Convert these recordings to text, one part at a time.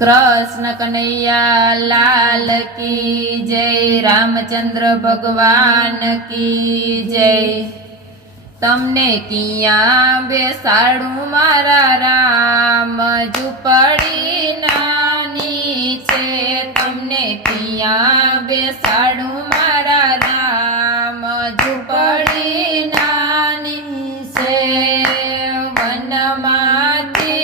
कृष्ण कन्हैया लाल की जय। रामचंद्र भगवान की जय। तमने किया बेसाड़ू मारा राम झूपड़ी नानी छे। तमने किया बेसाड़ू मारा राम झूपड़ी नानी छे। वनमाथी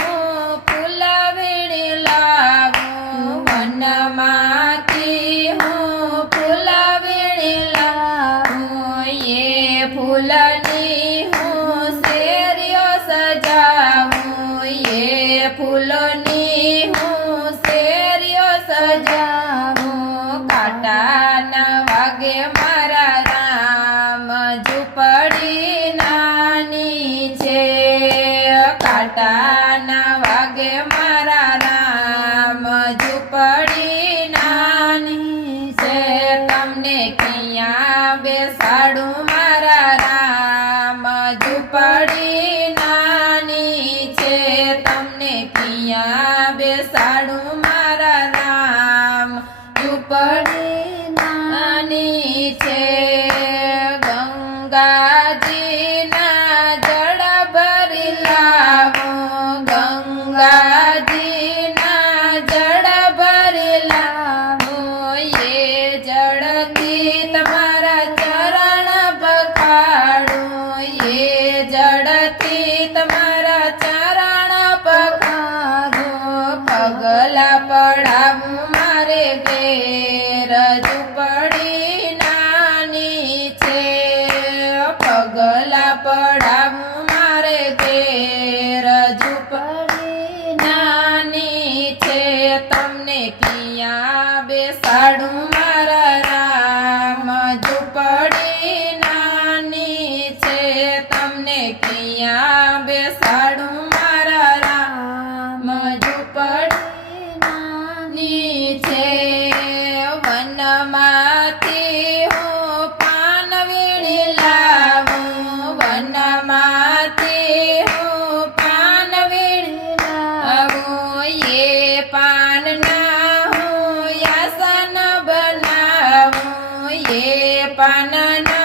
हूँ फूल वीणी लावूं, वनमाथी हूँ फूल वीणी लावूं। ये फूलनी हूँ शेरियो सजाऊं, ये फूलनी हूँ शेरियो सजाऊं। काटा न वागे मारा राम झूपड़ी नानी छे। काटा न वागे मारा राम झूपड़ी नानी छे। तमने किया बेसाड़ू मारा राम झूपड़ी नानी छे। तमने किया बेसाड़ू मारा राम झूपड़ी नानी छे। गंगाजी ना जड़ भरी लावूं, गंगाजी ना जड़ भरी लावूं। ये जड़ती तुम्हारा चरण पखाड़ूं, ये जड़ती तुम्हारा चरण पखाड़ूं। पगला पड़ाऊं मारे घेर झूपड़ी नानी छे। पगला पड़ाऊं मारे घेर झूपड़ी नानी छे। तमने किया बेसाड़ू मारा राम झूपड़ी नानी छे। तमने किया बेसाड़ू मारा राम झूपड़ी नानी छे। वनमाथी हूँ पान वीणी लावूं, वनमाथी हूँ पान वीणी लावूं। ये पान ना हूँ यासन बनावूं, ये पान ना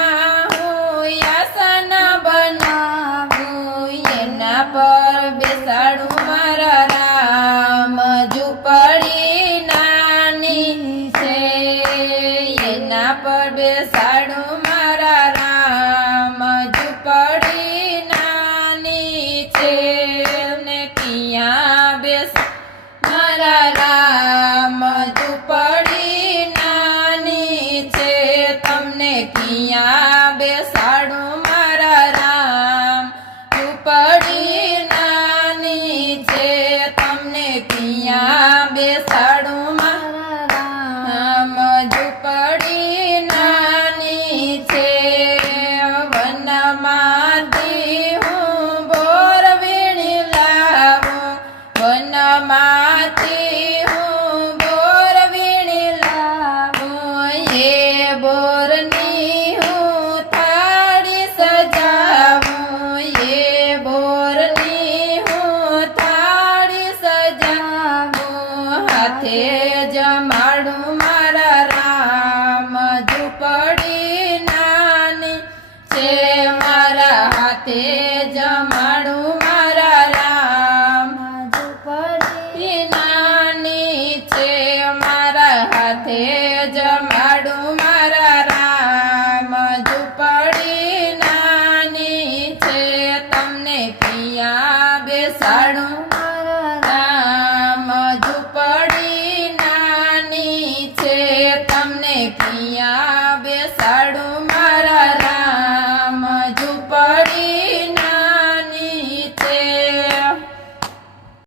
हूँ यासन बनावूं। एना पर बेसाड़ू मारा राम झूपड़ी नानी छे। एना पर बेसाड़ू मारा राम झूपड़ी नानी छे। ने किया बेस मारा राम झूपड़ी नानी छे। तमने किया बेसाड़ू मारा राम झूपड़ी नानी छे। तमने किया बेसाड़ू मारा राम झूपड़ी नानी छे। वनमाथी हूँ बोर वीणी लावूं, वनमाथी हूँ बोर वीणी लावूं। ये बोरनी हूँ थाળી सजाऊं, ये बोरनी हूँ थाળી सजाऊं। हाथे